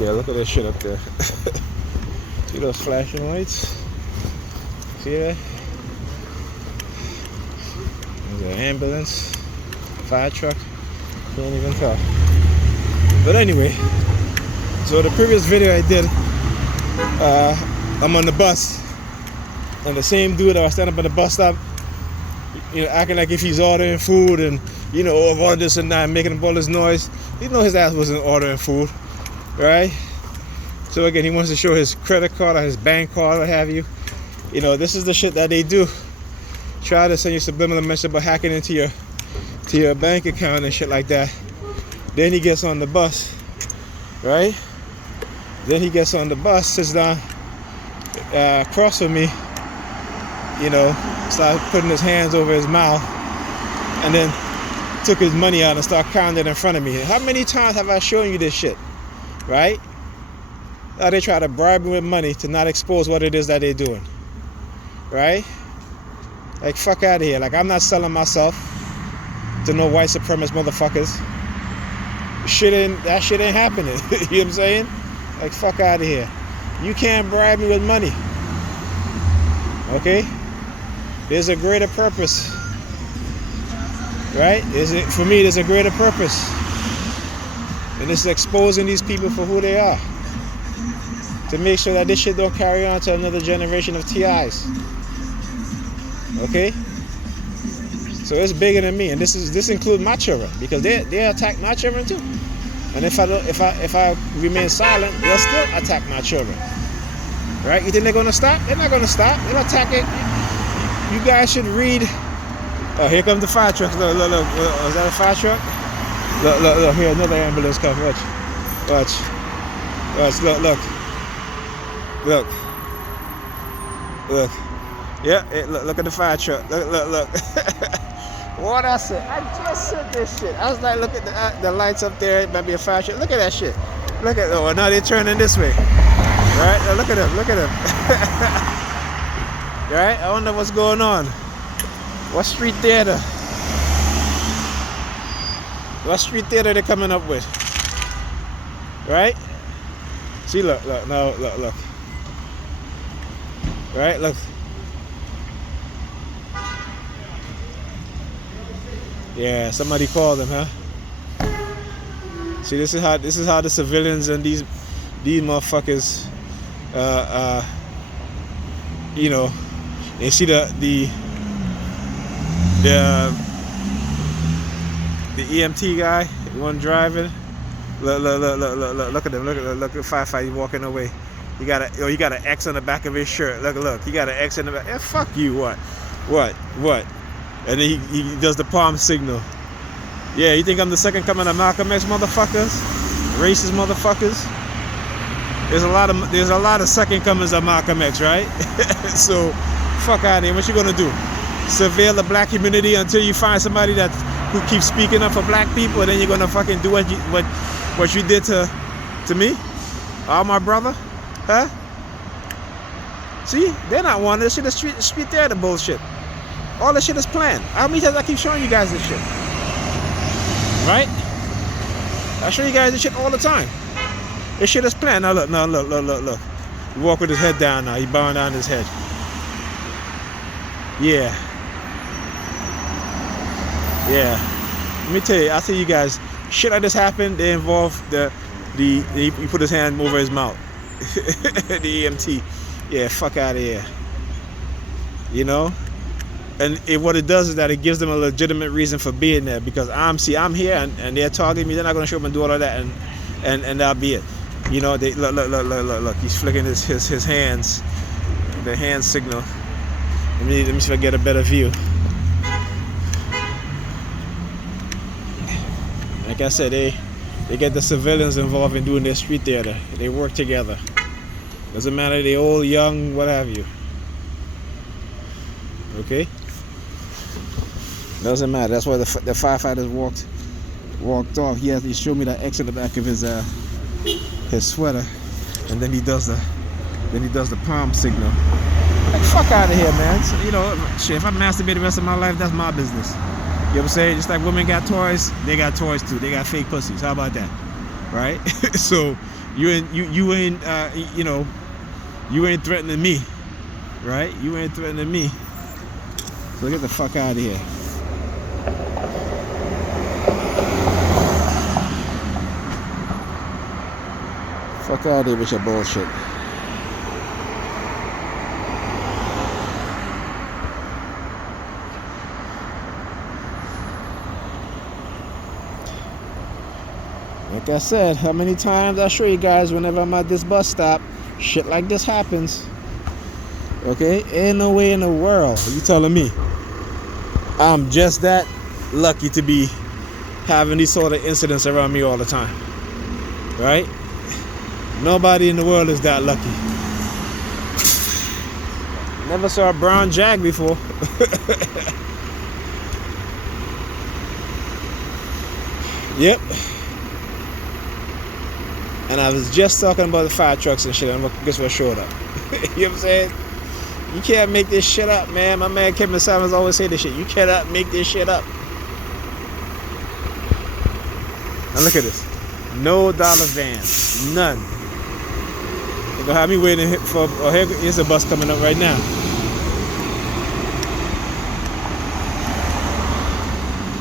Yeah, look at that shit up there. See those flashing lights? See that? There's an ambulance, fire truck. Can't even tell. But anyway, so the previous video I did, I'm on the bus, and the same dude that was standing up at the bus stop, you know, acting like if he's ordering food and, you know, all this and that, making all this noise. You know his ass wasn't ordering food, right? So again, he wants to show his credit card or his bank card, what have you. You know, this is the shit that they do. Try to send you subliminal message about hacking into your bank account and shit like that. Then he gets on the bus, right? Then he gets on the bus, sits down across from me, you know, started putting his hands over his mouth, and then took his money out and started counting it in front of me. How many times have I shown you this shit, right? Now they try to bribe me with money to not expose what it is that they're doing, right? Like, fuck out of here. Like, I'm not selling myself to no white supremacist motherfuckers. That shit ain't happening. You know what I'm saying? Like, fuck out of here. You can't bribe me with money. Okay? There's a greater purpose. Right? For me, there's a greater purpose. And it's exposing these people for who they are. To make sure that this shit don't carry on to another generation of TIs. Okay? So it's bigger than me, and this includes my children, because they attack my children too. And if I remain silent, they'll still attack my children. Right? You think they're gonna stop? They're not gonna stop. They'll attack it. You guys should read. Oh, here comes the fire truck. Look. Is that a fire truck? Look. Here, another ambulance comes. Watch. Look. Yeah, look at the fire truck. Look. What I said? I just said this shit. I was like, look at the lights up there. It might be a fire truck. Look at that shit. Oh, now they're turning this way. Right? Now look at them. Right? I wonder what's going on. What street theater? What street theater they're coming up with? Right? See, look. Right? Look. Yeah, somebody called them, huh? See, this is how the civilians and these motherfuckers, you know, you see the EMT guy, the one driving. Look at him. Look at the firefighter walking away. He got an X on the back of his shirt. Look. He got an X in the back. Yeah, fuck you. What? And then he does the palm signal. Yeah, you think I'm the second coming of Malcolm X, motherfuckers? Racist motherfuckers? There's a lot of second comings of Malcolm X, right? So, fuck out of here. What you gonna do? Surveil the black community until you find somebody who keeps speaking up for black people, and then you're gonna fucking do what you did to me? Oh, my brother? Huh? See? They're not wanting this shit. The street theater bullshit. All this shit is planned. How many times I keep showing you guys this shit? Right? I show you guys this shit all the time. This shit is planned. Now look. He walk with his head down now. He bowing down his head. Yeah. Let me tell you, I'll tell you guys, shit like this happened, they involve he put his hand over his mouth. The EMT. Yeah, fuck out of here. You know? And what it does is that it gives them a legitimate reason for being there, because I'm here and they're targeting me. They're not going to show up and do all of that, and that'll be it. You know, they look. He's flicking his hands, the hand signal. Let me see if I get a better view. Like I said, they get the civilians involved in doing their street theater. They work together. Doesn't matter, they old, young, what have you. Okay? Doesn't matter. That's why the firefighters walked off. He showed me that X in the back of his sweater, and then he does the palm signal. Like, fuck out of here, man. So, you know, shit. If I masturbate the rest of my life, that's my business. You know what I'm saying? Just like women got toys, they got toys too. They got fake pussies. How about that? Right? So, You ain't you know, you ain't threatening me, right? You ain't threatening me. So get the fuck out of here. Fuck out of here with your bullshit. Like I said, how many times I show you guys whenever I'm at this bus stop, shit like this happens. Okay? Ain't no way in the world you telling me I'm just that lucky to be having these sort of incidents around me all the time. Right? Nobody in the world is that lucky. Never saw a brown jag before. Yep. And I was just talking about the fire trucks and shit, and guess what showed up? You know what I'm saying? You can't make this shit up, man. My man Kevin Simons always say this shit. You cannot make this shit up. Now look at this. No dollar vans. None. They're gonna have me waiting for, oh, here's a bus coming up right now.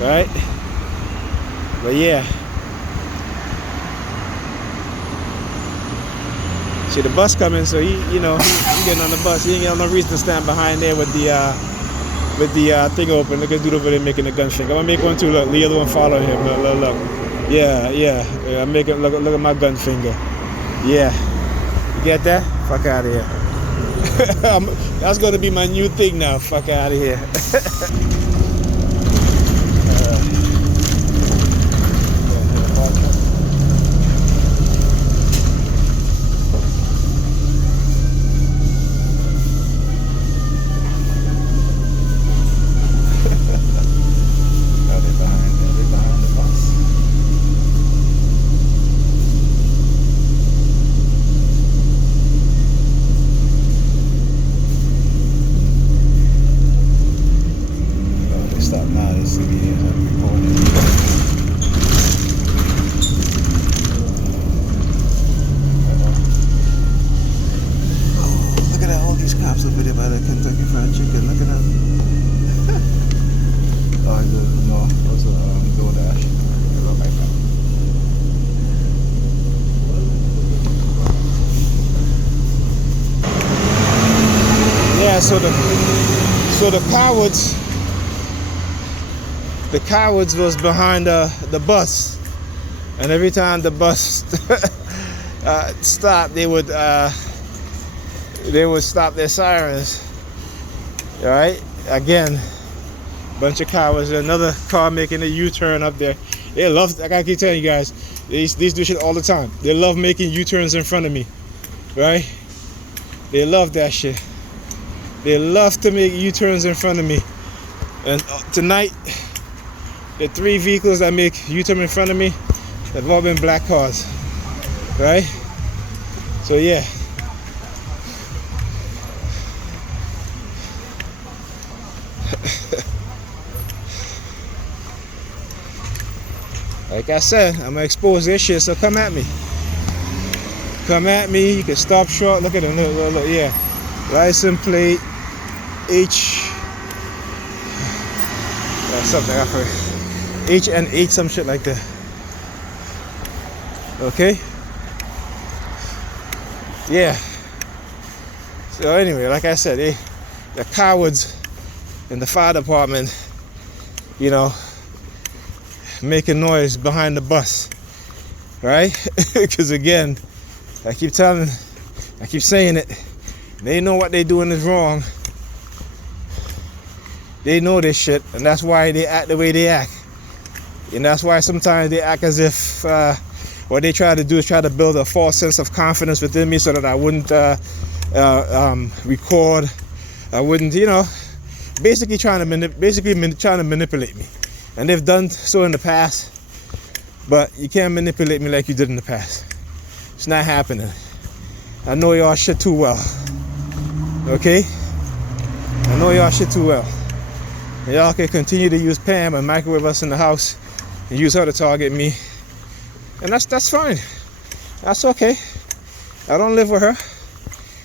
Right? But yeah. See the bus coming, so he getting on the bus. He ain't got no reason to stand behind there with the thing open. Look at dude over there making the gun finger. I'm gonna make one too. Look, the other one following him. Look. Yeah. I'm making look at my gun finger. Yeah, you get that? Fuck out of here. That's gonna be my new thing now. Fuck out of here. So the cowards was behind the bus, and every time the bus stopped, they would stop their sirens. All right, again, bunch of cowards. Another car making a U-turn up there. They love. I gotta keep telling you guys, these do shit all the time. They love making U-turns in front of me, right? They love that shit. They love to make U-turns in front of me. And tonight, the 3 vehicles that make U-turn in front of me have all been black cars, right? So yeah. Like I said, I'm gonna expose this shit, so come at me. Come at me, you can stop short. Look at them, look, yeah. License plate H something I forgot. HN8, some shit like that. Okay? Yeah. So anyway, like I said, the cowards in the fire department, making noise behind the bus, right? Because again, I keep saying it, they know what they're doing is wrong. They know this shit, and that's why they act the way they act. And that's why sometimes they act as if what they try to do is try to build a false sense of confidence within me so that I wouldn't record. I wouldn't, basically trying to manipulate me. And they've done so in the past, but you can't manipulate me like you did in the past. It's not happening. I know y'all shit too well. Okay? I know y'all shit too well. And y'all can continue to use Pam and microwave us in the house and use her to target me. And that's fine. That's okay. I don't live with her. You know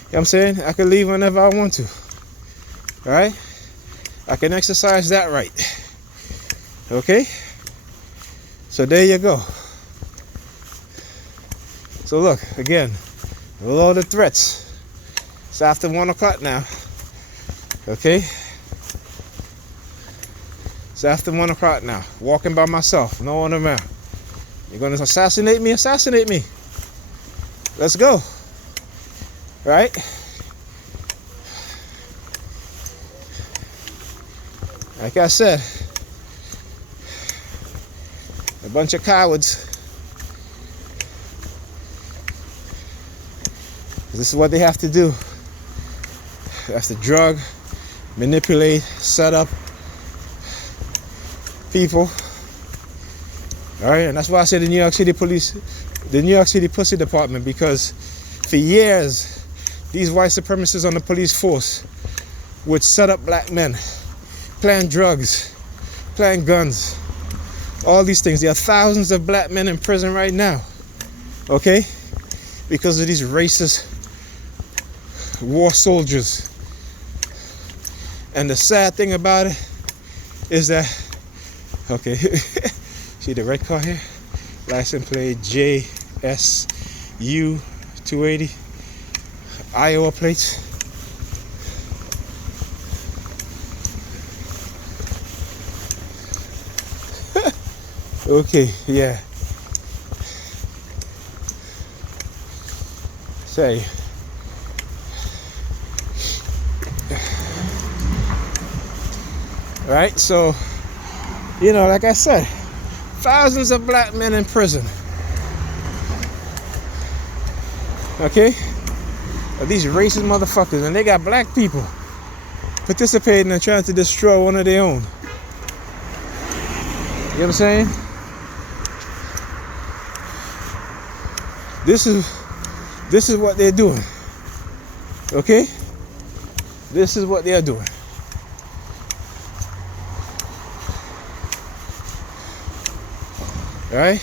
what I'm saying? I can leave whenever I want to. Alright? I can exercise that right. Okay? So there you go. So look, again, with all the threats, it's after 1 o'clock now. Okay? It's after 1 o'clock now. Walking by myself, no one around. You're gonna assassinate me? Assassinate me. Let's go. Right? Like I said, a bunch of cowards. This is what they have to do. They have to drug, manipulate, set up people. Alright, and that's why I say the New York City police, the New York City Pussy Department, because for years, these white supremacists on the police force would set up black men, plant drugs, plant guns, all these things. There are thousands of black men in prison right now, okay? Because of these racist war soldiers. And the sad thing about it is that, okay, see the red car here? License plate JSU 280, Iowa plates. Okay, yeah. Say. Right, so, you know, like I said, thousands of black men in prison. Okay? These racist motherfuckers, and they got black people participating in trying to destroy one of their own. You know what I'm saying? This is what they're doing. Okay? This is what they're doing. Right?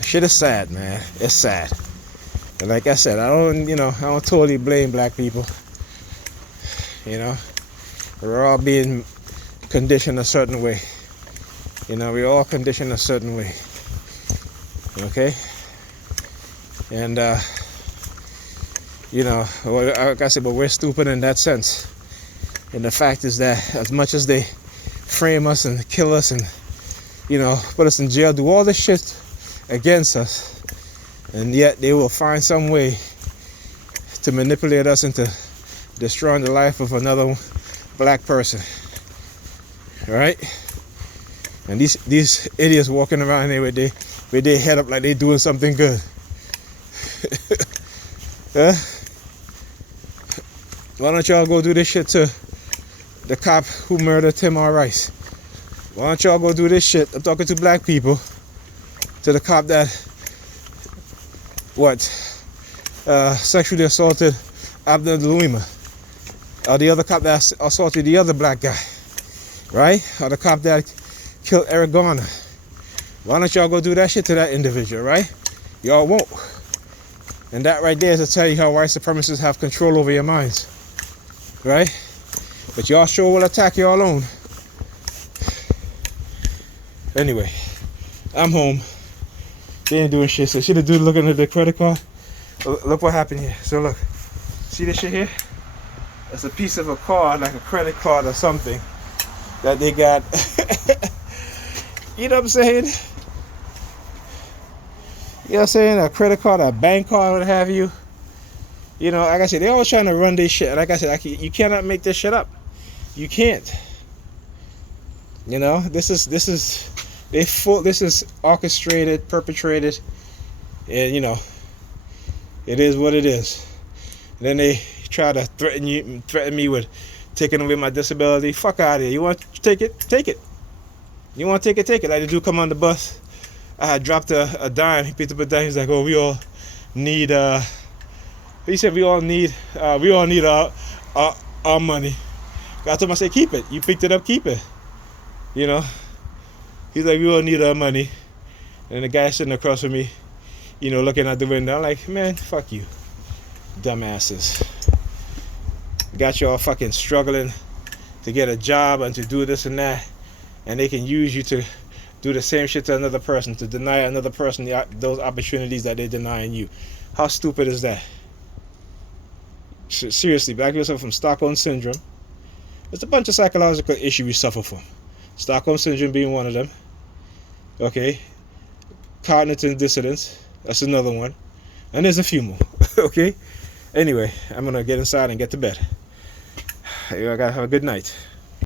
Shit is sad, man. It's sad. And like I said, I don't totally blame black people. You know, we're all being conditioned a certain way. You know, we're all conditioned a certain way. Okay? And, you know, like I said, but we're stupid in that sense. And the fact is that as much as they frame us and kill us and, you know, put us in jail, do all this shit against us, and yet they will find some way to manipulate us into destroying the life of another black person. Right? And these idiots walking around here with their head up like they doing something good. Huh? Why don't y'all go do this shit to the cop who murdered Tim R. Rice? Why don't y'all go do this shit? I'm talking to black people. To the cop that sexually assaulted Abdul Louima, or the other cop that assaulted the other black guy, right? Or the cop that killed Eric Garner. Why don't y'all go do that shit to that individual, right? Y'all won't. And that right there is to tell you how white supremacists have control over your minds, right? But y'all sure will attack y'all own. Anyway, I'm home. They ain't doing shit. So see the dude looking at the credit card? Look what happened here. So look, see this shit here? It's a piece of a card, like a credit card or something, that they got. You know what I'm saying? You know what I'm saying? A credit card, a bank card, what have you. You know, like I said, they're always trying to run this shit. Like I said, you cannot make this shit up. You can't. You know, this is orchestrated, perpetrated, and you know, it is what it is. And then they try to threaten me with taking away my disability. Fuck out of here. You want to take it? Take it. You want to take it? Take it. Like the dude come on the bus I had dropped a dime. He picked up a dime. He's like, "Oh, we all need." He said, "We all need our money." I told him, I said, "Keep it. You picked it up. Keep it." You know. He's like, "We all need our money." And the guy sitting across from me, you know, looking out the window. I'm like, "Man, fuck you, dumbasses. Got you all fucking struggling to get a job and to do this and that, and they can use you to do the same shit to another person, to deny another person those opportunities that they're denying you. How stupid is that?" Seriously, back yourself from Stockholm Syndrome. It's a bunch of psychological issues we suffer from. Stockholm Syndrome being one of them. Okay. Cognitive dissonance. That's another one. And there's a few more. Okay. Anyway, I'm going to get inside and get to bed. I gotta have a good night.